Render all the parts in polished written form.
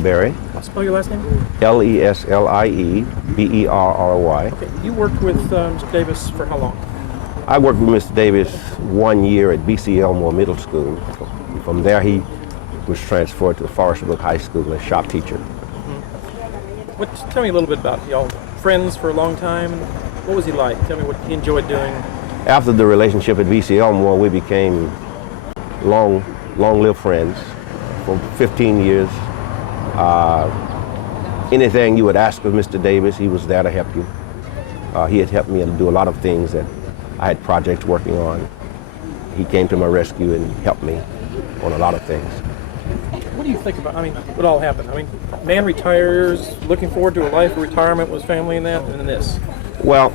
Mr. Berry. I'll spell your last name? Leslie-Berry. Okay. You worked with Mr. Davis for how long? I worked with Mr. Davis 1 year at B.C. Elmore Middle School. From there, he was transferred to Forest Brook High School as shop teacher. Tell me a little bit about y'all friends for a long time. What was he like? Tell me what he enjoyed doing. After the relationship at B.C. Elmore, we became long-lived friends for 15 years. Anything you would ask of Mr. Davis, he was there to help you. He had helped me to do a lot of things that I had projects working on. He came to my rescue and helped me on a lot of things. What do you think about, what all happened? Man retires, looking forward to a life of retirement with family and that, and then this. Well,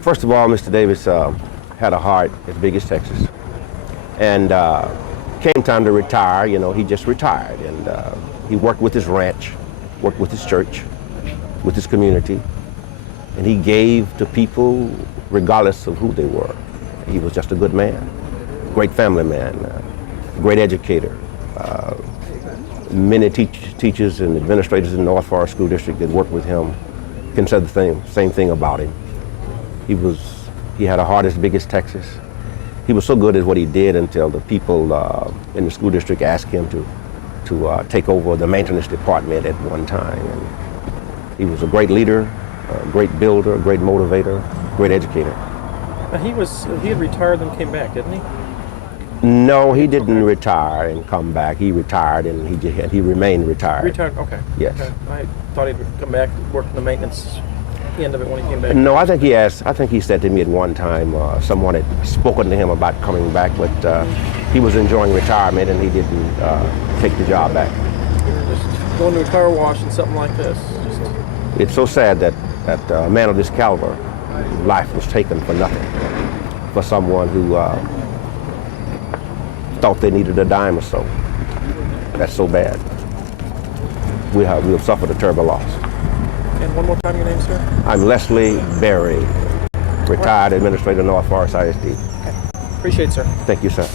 first of all, Mr. Davis had a heart as big as Texas. And came time to retire, he just retired. And he worked with his ranch, worked with his church, with his community. And he gave to people regardless of who they were. He was just a good man, great family man, great educator. Many teachers and administrators in the North Forest School District that worked with him can say the same thing about him. He had a heart as big as Texas. He was so good at what he did until the people in the school district asked him to take over the maintenance department at one time. And he was a great leader, a great builder, a great motivator, great educator. Now he had retired and came back, didn't he? No, he didn't retire and come back. He retired and he remained retired. Retired, okay. Yes. Okay. I thought he'd come back, work in the maintenance end of it when he came back. No, I think he said to me at one time, someone had spoken to him about coming back, but he was enjoying retirement and he didn't take the job back. Just going to a car wash and something like this. It's so sad that a man of this caliber, life was taken for nothing, for someone who thought they needed a dime or so. That's so bad. We've suffered a terrible loss. And one more time, your name, sir? I'm Leslie Berry, retired administrator, North Forest ISD. Okay. Appreciate it, sir. Thank you, sir.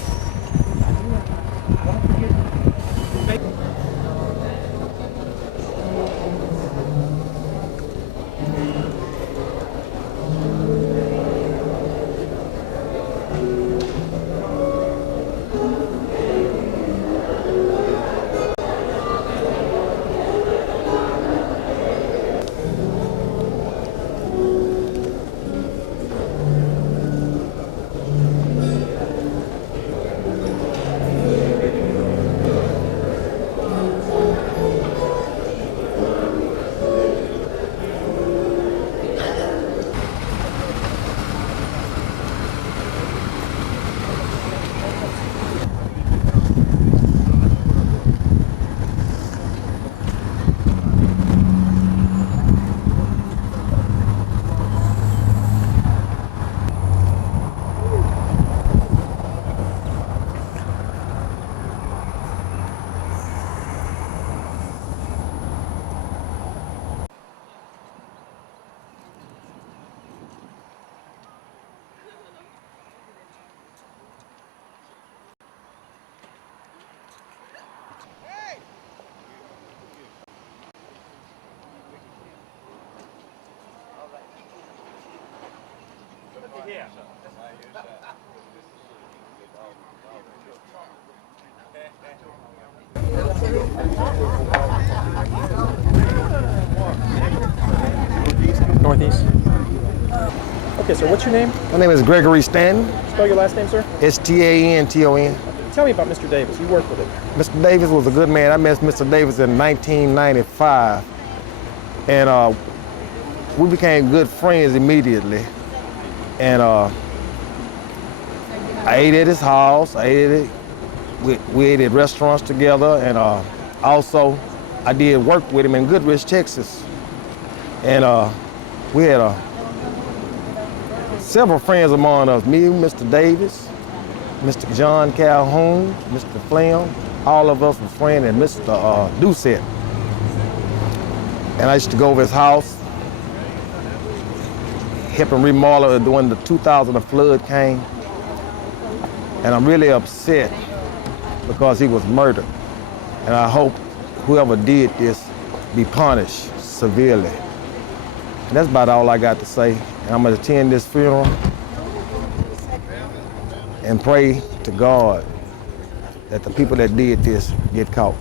Northeast. Okay, sir, what's your name? My name is Gregory Stanton. Spell your last name, sir? Stanton. Tell me about Mr. Davis. You worked with him. Mr. Davis was a good man. I met Mr. Davis in 1995. And we became good friends immediately. And I ate at his house. We ate at restaurants together. And also, I did work with him in Goodrich, Texas. And we had several friends among us. Me, Mr. Davis, Mr. John Calhoun, Mr. Flem. All of us were friends, and Mr. Doucette. And I used to go over his house, help him remodel it when the 2000 flood came. And I'm really upset because he was murdered. And I hope whoever did this be punished severely. And that's about all I got to say. And I'm gonna attend this funeral and pray to God that the people that did this get caught.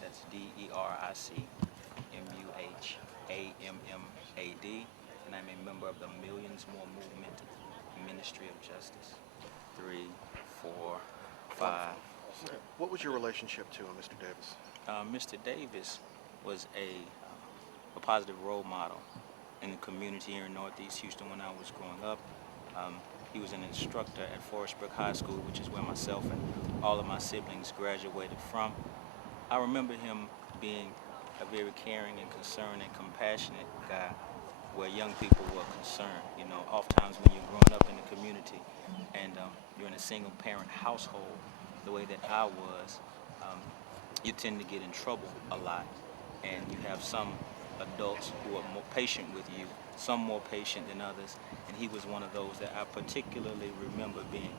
That's DERICMUHAMMAD, and I'm a member of the Millions More Movement, Ministry of Justice. 3, 4, 5. What was your relationship to him, Mr. Davis? Mr. Davis was a positive role model in the community here in Northeast Houston when I was growing up. He was an instructor at Forest Brook High School, which is where myself and all of my siblings graduated from. I remember him being a very caring and concerned and compassionate guy where young people were concerned. You know, oftentimes when you're growing up in the community and you're in a single parent household, the way that I was, you tend to get in trouble a lot. And you have some adults who are more patient with you, some more patient than others. And he was one of those that I particularly remember being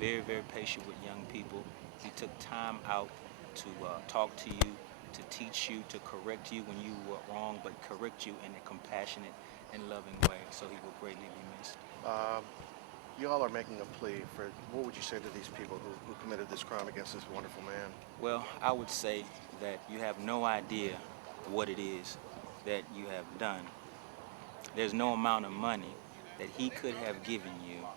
very, very patient with young people. He took time out to talk to you, to teach you, to correct you when you were wrong, but correct you in a compassionate and loving way. So he will greatly be missed. You all are making a plea for, what would you say to these people who committed this crime against this wonderful man? Well, I would say that you have no idea what it is that you have done. There's no amount of money that he could have given you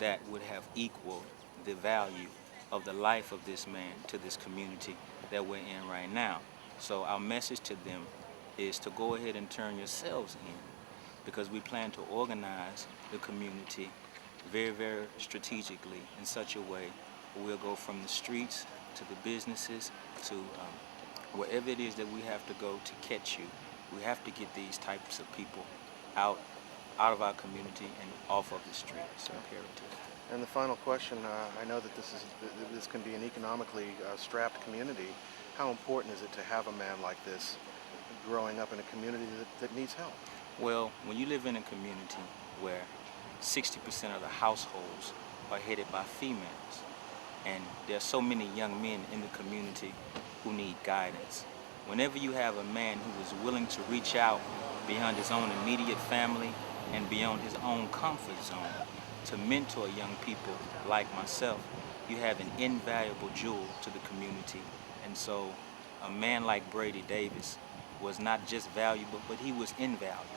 that would have equaled the value of the life of this man to this community that we're in right now. So our message to them is to go ahead and turn yourselves in, because we plan to organize the community very, very strategically in such a way where we'll go from the streets to the businesses to wherever it is that we have to go to catch you. We have to get these types of people out of our community and off of the street. It's imperative. And the final question, I know that this can be an economically strapped community. How important is it to have a man like this growing up in a community that needs help? Well, when you live in a community where 60% of the households are headed by females, and there are so many young men in the community who need guidance, whenever you have a man who is willing to reach out beyond his own immediate family and beyond his own comfort zone to mentor young people like myself, you have an invaluable jewel to the community. And so a man like Brady Davis was not just valuable, but he was invaluable.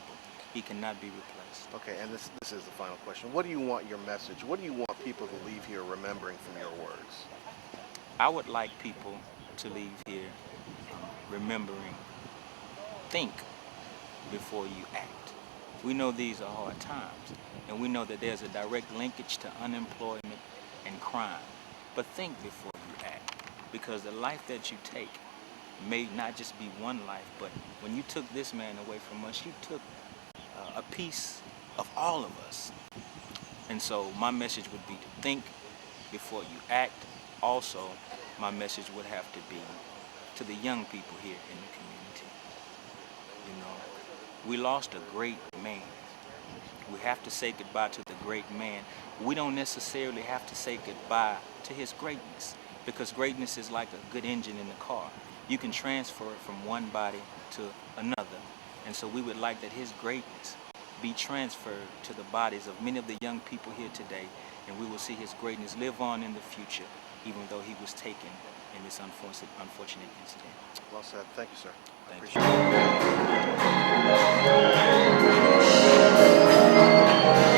He cannot be replaced. Okay, and this is the final question. What do you want your message, what do you want people to leave here remembering from your words? I would like people to leave here remembering, think before you act. We know these are hard times, and we know that there's a direct linkage to unemployment and crime. But think before you act, because the life that you take may not just be one life, but when you took this man away from us, you took a piece of all of us. And so my message would be to think before you act. Also, my message would have to be to the young people here in the community. You know, we lost a great man. We have to say goodbye to the great man. We don't necessarily have to say goodbye to his greatness, because greatness is like a good engine in the car. You can transfer it from one body to another. And so we would like that his greatness be transferred to the bodies of many of the young people here today, and we will see his greatness live on in the future, even though he was taken in this unfortunate incident. Well said. Thank you, sir. Thank Appreciate it. you.